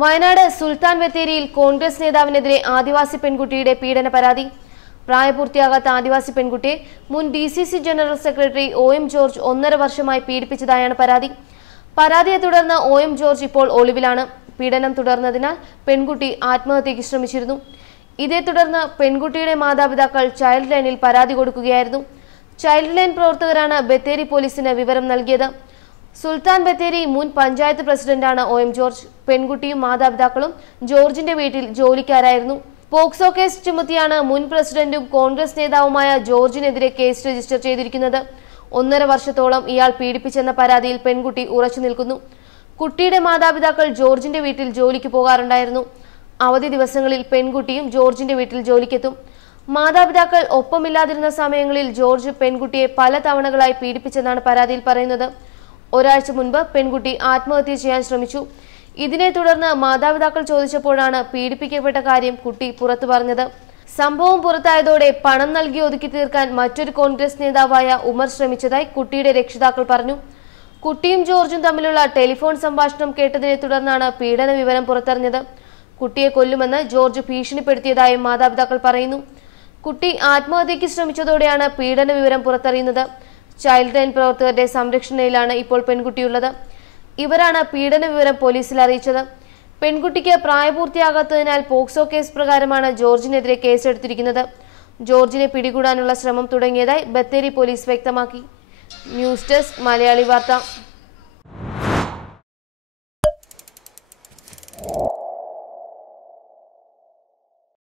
വയനാട് സുൽത്താൻ ബത്തേരിയിൽ കോൺഗ്രസ് നേതാവിനെതിരെ ആദിവാസി പെൺകുട്ടിയുടെ പീഡന പരാതി. പ്രായപൂർത്തിയാകാത്ത ആദിവാസി പെൺകുട്ടിയെ മുൻ D C C general secretary O M George ഒന്നര വർഷമായി പീഡിപ്പിച്ചതായാണ് പരാതി. പരാതിയെ തുടർന്ന് ഒ എം ജോർജ് ഇപ്പോൾ ഒളിവിലാണ്. പീഡനം തുടർന്നതിനാൽ പെൺകുട്ടി ആത്മഹത്യയ്ക്ക് ശ്രമിച്ചിരുന്നു. ഇതേ തുടർന്ന് പെൺകുട്ടിയുടെ മാതാപിതാക്കൾ ചൈൽഡ് ലൈനിൽ പരാതി കൊടുക്കുകയായിരുന്നു. ചൈൽഡ് ലൈൻ പ്രവർത്തകരാണ് ബത്തേരി പോലീസിന് വിവരം നൽകിയത്. സുൽത്താൻ ബത്തേരി മുൻ പഞ്ചായത്ത് പ്രസിഡന്റാണ് ഒ എം ജോർജ്. പെൺകുട്ടിയും മാതാപിതാക്കളും ജോർജിന്റെ വീട്ടിൽ ജോലിക്കാരായിരുന്നു. പോക്സോ കേസ് ചുമത്തിയാണ് മുൻ പ്രസിഡന്റും കോൺഗ്രസ് നേതാവുമായ ജോർജിനെതിരെ കേസ് രജിസ്റ്റർ ചെയ്തിരിക്കുന്നത്. ഒന്നര വർഷത്തോളം ഇയാൾ പീഡിപ്പിച്ചെന്ന പരാതിയിൽ പെൺകുട്ടി ഉറച്ചു നിൽക്കുന്നു. കുട്ടിയുടെ മാതാപിതാക്കൾ ജോർജിന്റെ വീട്ടിൽ ജോലിക്ക് പോകാറുണ്ടായിരുന്നു. അവധി ദിവസങ്ങളിൽ പെൺകുട്ടിയും ജോർജിന്റെ വീട്ടിൽ ജോലിക്കെത്തും. മാതാപിതാക്കൾ ഒപ്പമില്ലാതിരുന്ന സമയങ്ങളിൽ ജോർജ് പെൺകുട്ടിയെ പല തവണകളായി പീഡിപ്പിച്ചെന്നാണ് പരാതിയിൽ പറയുന്നത്. ഒരാഴ്ച മുൻപ് പെൺകുട്ടി ആത്മഹത്യ ചെയ്യാൻ ശ്രമിച്ചു. ഇതിനെ തുടർന്ന് മാതാപിതാക്കൾ ചോദിച്ചപ്പോഴാണ് പീഡിപ്പിക്കപ്പെട്ട കാര്യം കുട്ടി പുറത്തു പറഞ്ഞത്. സംഭവം പുറത്തായതോടെ പണം നൽകി ഒതുക്കി തീർക്കാൻ മറ്റൊരു കോൺഗ്രസ് നേതാവായ ഉമർ ശ്രമിച്ചതായി കുട്ടിയുടെ രക്ഷിതാക്കൾ പറഞ്ഞു. കുട്ടിയും ജോർജും തമ്മിലുള്ള ടെലിഫോൺ സംഭാഷണം കേട്ടതിനെ തുടർന്നാണ് പീഡന വിവരം പുറത്തറിഞ്ഞത്. കുട്ടിയെ കൊല്ലുമെന്ന് ജോർജ് ഭീഷണിപ്പെടുത്തിയതായും മാതാപിതാക്കൾ പറയുന്നു. കുട്ടി ആത്മഹത്യയ്ക്ക് ശ്രമിച്ചതോടെയാണ് പീഡന വിവരം പുറത്തറിയുന്നത്. ചൈൽഡ് ലൈൻ പ്രവർത്തകരുടെ സംരക്ഷണയിലാണ് ഇപ്പോൾ പെൺകുട്ടിയുള്ളത്. ഇവരാണ് പീഡന വിവരം പോലീസിൽ അറിയിച്ചത്. പെൺകുട്ടിക്ക് പ്രായപൂർത്തിയാകാത്തതിനാൽ പോക്സോ കേസ് പ്രകാരമാണ് ജോർജിനെതിരെ കേസെടുത്തിരിക്കുന്നത്. ജോർജിനെ പിടികൂടാനുള്ള ശ്രമം തുടങ്ങിയതായി ബത്തേരി പോലീസ് വ്യക്തമാക്കി. News desk Malayali Vartha.